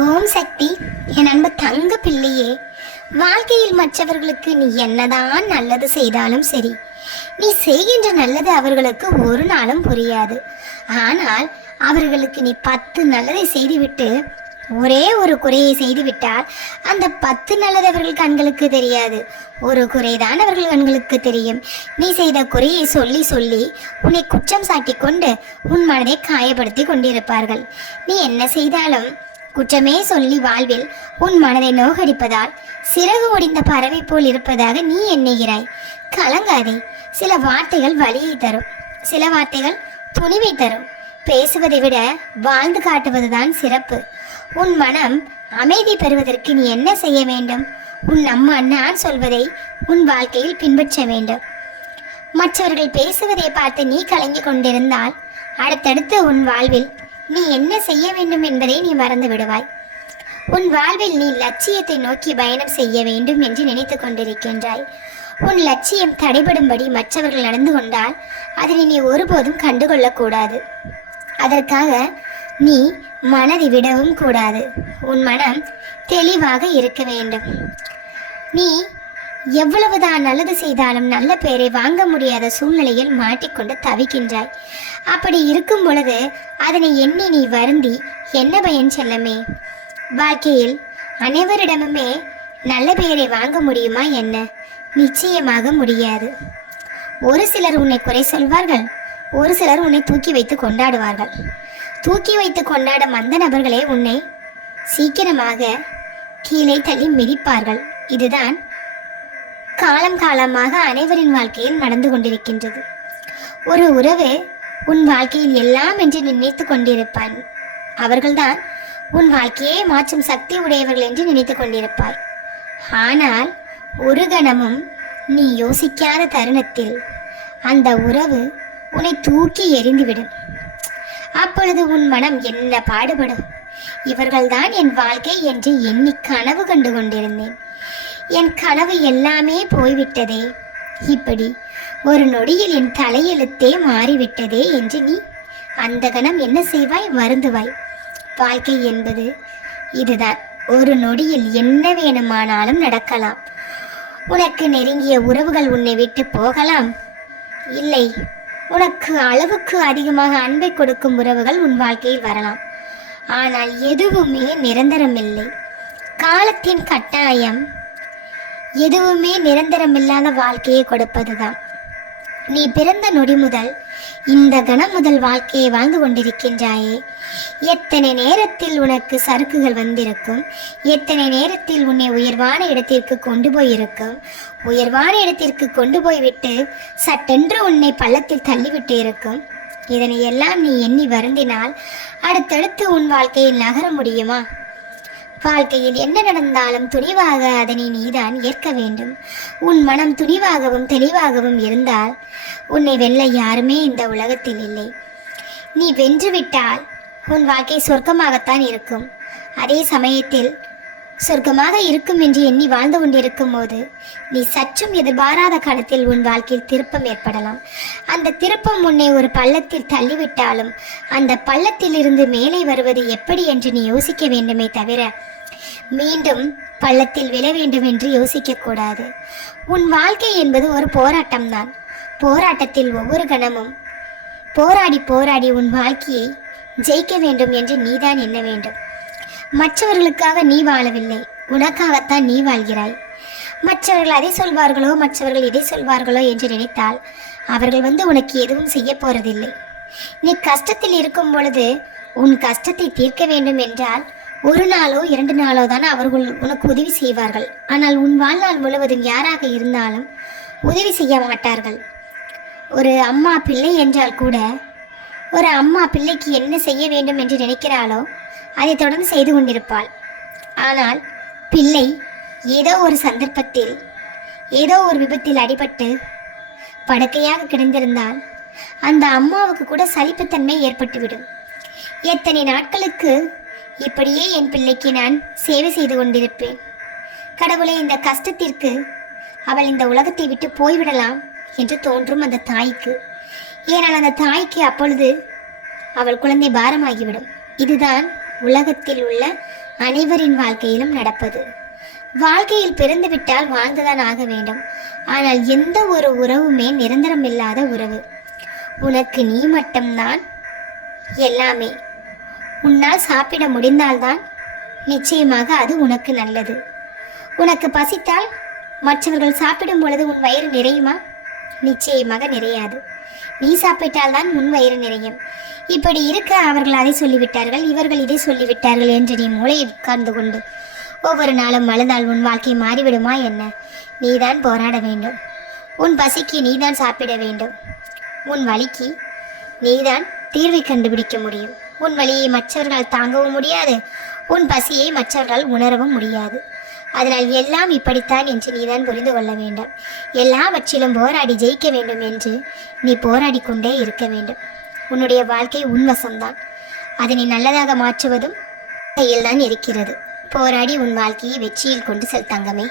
ஓம் சக்தி. என் அன்பு தங்க பிள்ளையே, வாழ்க்கையில் மற்றவர்களுக்கு நீ என்னதான் நல்லது செய்தாலும் சரி, நீ செய்கின்ற நல்லது அவர்களுக்கு ஒரு நாளும் புரியாது. ஆனால் அவர்களுக்கு நீ 10 நல்லதை செய்துவிட்டு ஒரே ஒரு குறையை செய்துவிட்டால் அந்த 10 நல்லது அவர்கள் கண்களுக்கு தெரியாது, ஒரு குறைதான் அவர்கள் கண்களுக்கு தெரியும். நீ செய்த குறையை சொல்லி சொல்லி உன்னை குற்றம் சாட்டி கொண்டு உன் மனதை காயப்படுத்தி கொண்டிருப்பார்கள். நீ என்ன செய்தாலும் குற்றமே சொல்லி வாழ்வில் உன் மனதை நோகடிப்பதால் சிறகு ஒடிந்த பறவை போல் இருப்பதாக நீ எண்ணுகிறாய். கலங்காதே. சில வார்த்தைகள் வலியை தரும், சில வார்த்தைகள் துணிவை தரும். பேசுவதை விட வாழ்ந்து காட்டுவதுதான் சிறப்பு. உன் மனம் அமைதி பெறுவதற்கு நீ என்ன செய்ய வேண்டும்? உன் அம்மா நான் சொல்வதை உன் வாழ்க்கையில் பின்பற்ற வேண்டும். மற்றவர்கள் பேசுவதை பார்த்து நீ கலங்கி கொண்டிருந்தால் அடுத்தடுத்து உன் வாழ்வில் நீ என்ன செய்ய வேண்டும் என்பதை நீ மறந்து விடுவாய். உன் வாழ்வில் நீ லட்சியத்தை நோக்கி பயணம் செய்ய வேண்டும் என்று நினைத்து கொண்டிருக்கின்றாய். உன் லட்சியம் தடைபடும்படி மற்றவர்கள் நடந்து கொண்டால் அதனை நீ ஒருபோதும் கண்டுகொள்ளக்கூடாது. அதற்காக நீ மனதை விடவும் கூடாது. உன் மனம் தெளிவாக இருக்க வேண்டும். நீ எவ்வளவுதான் நல்லது செய்தாலும் நல்ல பெயரை வாங்க முடியாத சூழ்நிலையில் மாட்டிக்கொண்டு தவிக்கின்றாய். அப்படி இருக்கும் பொழுது அதனை எண்ணி நீ வருந்தி என்ன பயன் செல்லமே? வாழ்க்கையில் அனைவரிடமுமே நல்ல பெயரை வாங்க முடியுமா என்ன? நிச்சயமாக முடியாது. ஒரு சிலர் உன்னை குறை சொல்வார்கள், ஒரு சிலர் உன்னை தூக்கி வைத்து கொண்டாடுவார்கள். தூக்கி வைத்து கொண்டாடும் அந்த நபர்களே உன்னை சீக்கிரமாக கீழே தள்ளி மிதிப்பார்கள். இதுதான் காலம் காலமாக அனைவரின் வாழ்க்கையில் நடந்து கொண்டிருக்கின்றது. ஒரு உறவு உன் வாழ்க்கையில் எல்லாம் என்று நினைத்து கொண்டிருப்பான். அவர்கள்தான் உன் வாழ்க்கையை மாற்றும் சக்தி உடையவர்கள் என்று நினைத்து கொண்டிருப்பாய். ஆனால் ஒரு கணமும் நீ யோசிக்காத தருணத்தில் அந்த உறவு உன்னை தூக்கி எறிந்துவிடும். அப்பொழுது உன் மனம் என்ன பாடுபடும்? இவர்கள்தான் என் வாழ்க்கை என்று எண்ணி கனவு கண்டு கொண்டிருந்தேன். என் கனவு எல்லாமே போய்விட்டதே, இப்படி ஒரு நொடியில் என் தலையெழுத்தே மாறிவிட்டதே என்று நீ அந்த கணம் என்ன செய்வாய்? வருந்துவாய். வாழ்க்கை என்பது இதுதான். ஒரு நொடியில் என்ன வேணுமானாலும் நடக்கலாம். உனக்கு நெருங்கிய உறவுகள் உன்னை விட்டு போகலாம், இல்லை உனக்கு அளவுக்கு அதிகமாக அன்பை கொடுக்கும் உறவுகள் உன் வாழ்க்கையில் வரலாம். ஆனால் எதுவுமே நிரந்தரமில்லை. காலத்தின் கட்டாயம் எதுவுமே நிரந்தரமில்லாத வாழ்க்கையை கொடுப்பதுதான். நீ பிறந்த நொடி முதல் இந்த கணம் முதல் வாழ்க்கையை வாழ்ந்து கொண்டிருக்கின்றாயே, எத்தனை நேரத்தில் உனக்கு சறுக்குகள் வந்திருக்கும், எத்தனை நேரத்தில் உன்னை உயர்வான இடத்திற்கு கொண்டு போயிருக்கும். உயர்வான இடத்திற்கு கொண்டு போய்விட்டு சட்டென்று உன்னை பள்ளத்தில் தள்ளிவிட்டு இருக்கும். இதனை எல்லாம் நீ எண்ணி வருந்தினால் அடுத்தடுத்து உன் வாழ்க்கையில் நகர முடியுமா? வாழ்க்கையில் என்ன நடந்தாலும் துணிவாக அதனை நீதான் ஏற்க வேண்டும். உன் மனம் துணிவாகவும் தெளிவாகவும் இருந்தால் உன்னை வெல்ல யாருமே இந்த உலகத்தில் இல்லை. நீ வென்றுவிட்டால் உன் வாழ்க்கை சொர்க்கமாகத்தான் இருக்கும். அதே சமயத்தில் சொர்க்கமாக இருக்கும் என்று எண்ணி வாழ்ந்து கொண்டிருக்கும் போது நீ சற்றும் எதிர்பாராத காலத்தில் உன் வாழ்க்கையில் திருப்பம் ஏற்படலாம். அந்த திருப்பம் உன்னை ஒரு பள்ளத்தில் தள்ளிவிட்டாலும் அந்த பள்ளத்தில் இருந்து மேலே வருவது எப்படி என்று நீ யோசிக்க வேண்டுமே தவிர மீண்டும் பள்ளத்தில் விழ வேண்டும் என்று யோசிக்க கூடாது. உன் வாழ்க்கை என்பது ஒரு போராட்டம்தான். போராட்டத்தில் ஒவ்வொரு கணமும் போராடி போராடி உன் வாழ்க்கையை ஜெயிக்க வேண்டும் என்று நீதான் எண்ண வேண்டும். மற்றவர்களுக்காக நீ வாழவில்லை, உனக்காகத்தான் நீ வாழ்கிறாய். மற்றவர்கள் அதை சொல்வார்களோ மற்றவர்கள் இதை சொல்வார்களோ என்று நினைத்தால் அவர்கள் உனக்கு எதுவும் செய்ய போறதில்லை. நீ கஷ்டத்தில் இருக்கும் பொழுது உன் கஷ்டத்தை தீர்க்க வேண்டும் என்றால் ஒரு நாளோ 2 நாளோ தான் அவர்கள் உனக்கு உதவி செய்வார்கள். ஆனால் உன் வாழ்நாள் முழுவதும் யாராக இருந்தாலும் உதவி செய்ய மாட்டார்கள். ஒரு அம்மா பிள்ளை என்றால் கூட ஒரு அம்மா பிள்ளைக்கு என்ன செய்ய வேண்டும் என்று நினைக்கிறாளோ அதை தொடர்ந்து செய்து கொண்டிருப்பாள். ஆனால் பிள்ளை ஏதோ ஒரு சந்தர்ப்பத்தில் ஏதோ ஒரு விபத்தில் அடிபட்டு படுக்கையாக கிடந்திருந்தால் அந்த அம்மாவுக்கு கூட சலிப்புத்தன்மை ஏற்பட்டுவிடும். எத்தனை நாட்களுக்கு இப்படியே என் பிள்ளைக்கு நான் சேவை செய்து கொண்டிருப்பேன். கடவுளே, இந்த கஷ்டத்திற்கு அவள் இந்த உலகத்தை விட்டு போய்விடலாம் என்று தோன்றும் அந்த தாய்க்கு. ஏனால் அந்த தாய்க்கு அப்பொழுது அவள் குழந்தை பாரமாகிவிடும். இதுதான் உலகத்தில் உள்ள அனைவரின் வாழ்க்கையிலும் நடப்பது. வாழ்க்கையில் பிறந்துவிட்டால் வாழ்ந்துதான் ஆக வேண்டும். ஆனால் எந்த ஒரு உறவுமே நிரந்தரமில்லாத உறவு. உனக்கு நீ மட்டும்தான் எல்லாமே. உன்னால் சாப்பிட முடிந்தால்தான் நிச்சயமாக அது உனக்கு நல்லது. உனக்கு பசித்தால் மற்றவர்கள் சாப்பிடும் பொழுது உன் வயிறு நிறையுமா? நிச்சயமாக நிறையாது. நீ சாப்பிட்டால்தான் உன் வயிறு நிறையும். இப்படி இருக்க அவர்கள் அதை சொல்லிவிட்டார்கள், இவர்கள் இதை சொல்லிவிட்டார்கள் என்று நீ மூளையை உட்கார்ந்து கொண்டு ஒவ்வொரு நாளும் அழுதால் உன் வாழ்க்கை மாறிவிடுமா என்ன? நீதான் போராட வேண்டும். உன் பசிக்கு நீதான் சாப்பிட வேண்டும். உன் வலிக்கு நீதான் தீர்வை கண்டுபிடிக்க முடியும். உன் வலியை மற்றவர்கள் தாங்கவும் முடியாது, உன் பசியை மற்றவர்கள் உணரவும் முடியாது. அதனால் எல்லாம் இப்படித்தான் என்று நீதான் புரிந்து கொள்ள வேண்டும். எல்லாவற்றிலும் போராடி ஜெயிக்க வேண்டும் என்று நீ போராடி கொண்டே இருக்க வேண்டும். உன்னுடைய வாழ்க்கை உன் வசம்தான். அதனை நல்லதாக மாற்றுவதும் கையில்தான் இருக்கிறது. போராடி உன் வாழ்க்கையை வெற்றியில் கொண்டு செல் தங்கமே.